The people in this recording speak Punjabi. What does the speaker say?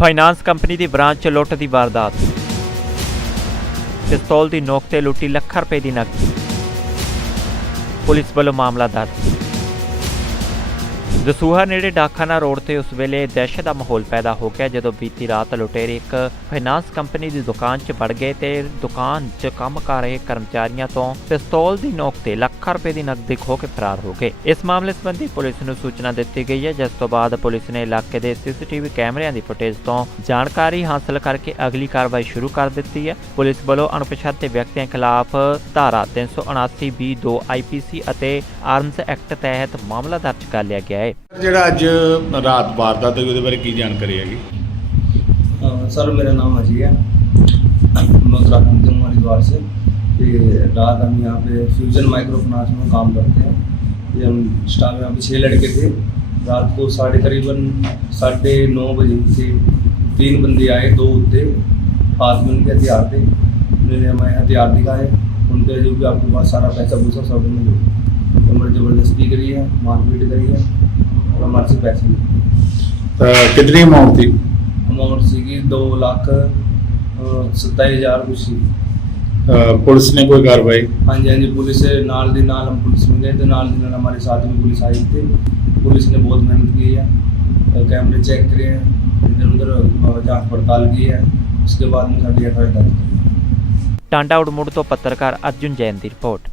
ਫਾਈਨਾਂਸ ਕੰਪਨੀ ਦੀ ਬ੍ਰਾਂਚ 'ਚ ਲੁੱਟ ਦੀ ਵਾਰਦਾਤ। ਪਿਸਤੌਲ ਦੀ ਨੋਕ ਤੇ ਲੁੱਟੀ ਲੱਖਾਂ ਰੁਪਏ ਦੀ ਨਕਦੀ। ਪੁਲਿਸ ਵੱਲੋਂ ਮਾਮਲਾ ਦਰਜ। ਦਸੂਹਾ ਨੇੜੇ ਡਾਕਖਾਨਾ ਰੋਡ ਤੇ ਉਸ ਵੇਲੇ ਦਹਿਸ਼ਤ ਦਾ ਮਾਹੌਲ ਪੈਦਾ ਹੋ ਗਿਆ ਜਦੋਂ ਬੀਤੀ ਰਾਤ ਲੁਟੇਰੇ ਇੱਕ ਫਾਈਨਾਂਸ ਕੰਪਨੀ ਦੀ ਦੁਕਾਨ 'ਚ ਵੜ ਗਏ ਤੇ ਦੁਕਾਨ 'ਚ ਕੰਮ ਕਰ ਰਹੇ ਕਰਮਚਾਰੀਆਂ ਤੋਂ ਪਿਸਤੌਲ ਦੀ ਨੋਕ ਤੇ ਲੱਖਾਂ ਰੁਪਏ ਦੀ ਨਕਦੀ ਖੋਹ ਕੇ ਫਰਾਰ ਹੋ ਗਏ। ਇਸ ਮਾਮਲੇ ਸੰਬੰਧੀ ਪੁਲਿਸ ਨੂੰ ਸੂਚਨਾ ਦਿੱਤੀ ਗਈ ਹੈ, ਜਿਸ ਤੋਂ ਬਾਅਦ ਪੁਲਿਸ ਨੇ ਇਲਾਕੇ ਦੇ ਸੀਸੀਟੀਵੀ ਕੈਮਰਿਆਂ ਦੀ ਫੁਟੇਜ ਤੋਂ ਜਾਣਕਾਰੀ ਹਾਸਲ ਕਰਕੇ ਅਗਲੀ ਕਾਰਵਾਈ ਸ਼ੁਰੂ ਕਰ ਦਿੱਤੀ ਹੈ। ਪੁਲਿਸ ਵੱਲੋਂ ਅਣਪਛਾਤੇ ਵਿਅਕਤੀਆਂ ਖਿਲਾਫ ਧਾਰਾ 379 ਬੀ 2 ਆਈਪੀਸੀ ਅਤੇ ਆਰਮਸ ਐਕਟ ਤਹਿਤ ਮਾਮਲਾ ਦਰਜ ਕਰ ਲਿਆ ਗਿਆ ਹੈ। ਜਿਹੜਾ ਅੱਜ ਰਾਤ ਵਾਰਦਾਤ ਹੋਈ ਉਹਦੇ ਬਾਰੇ ਕੀ ਜਾਣਕਾਰੀ ਹੈਗੀ अ, सर मेरा नाम अजय है मैं उत्तराखंड के हूँ हरिद्वार से ये रात हम यहाँ पे फ्यूजन माइक्रो फाइनेंस में काम करते हैं ये हम स्टाफ यहाँ पे छः लड़के थे रात को साढ़े करीबन साढ़े नौ बजे से तीन बंदे आए दो थे हाथ में उनके हथियार थे उन्होंने हमें हथियार दिखाए उनके जो भी आपके पास सारा पैसा पूछा सब उन्होंने दो हमारी ज़बरदस्ती करी है मारपीट करी है और हमारे से पैसे लिए। ਤਾਂ ਕਿੰਨੀ ਅਮਾਉਂਟ ਸੀ ਅਮਾਉਂਟ ਸੀਗੀ 2 ਲੱਖ ਸਤਾਈ ਹਜ਼ਾਰ ਕੁਛ ਸੀ ਅਹ ਪੁਲਿਸ ਨੇ ਕੋਈ ਕਾਰਵਾਈ ਹਾਂਜੀ ਹਾਂਜੀ ਪੁਲਿਸ ਨਾਲ ਦੀ ਨਾਲ हम पुलिस में गए थे नाल दी नाल हमारे साथ में पुलिस आई थी पुलिस ने बहुत मेहनत की है अ, कैमरे चेक करे हैं इधर उधर अ, जांच पड़ताल की है उसके बाद में साड़ी एफ आई आर दर्ज की ਟਾਂਡਾ ਉੜਮੁੜ ਤੋਂ ਪੱਤਰਕਾਰ ਅਰਜੁਨ ਜੈਨ ਦੀ ਰਿਪੋਰਟ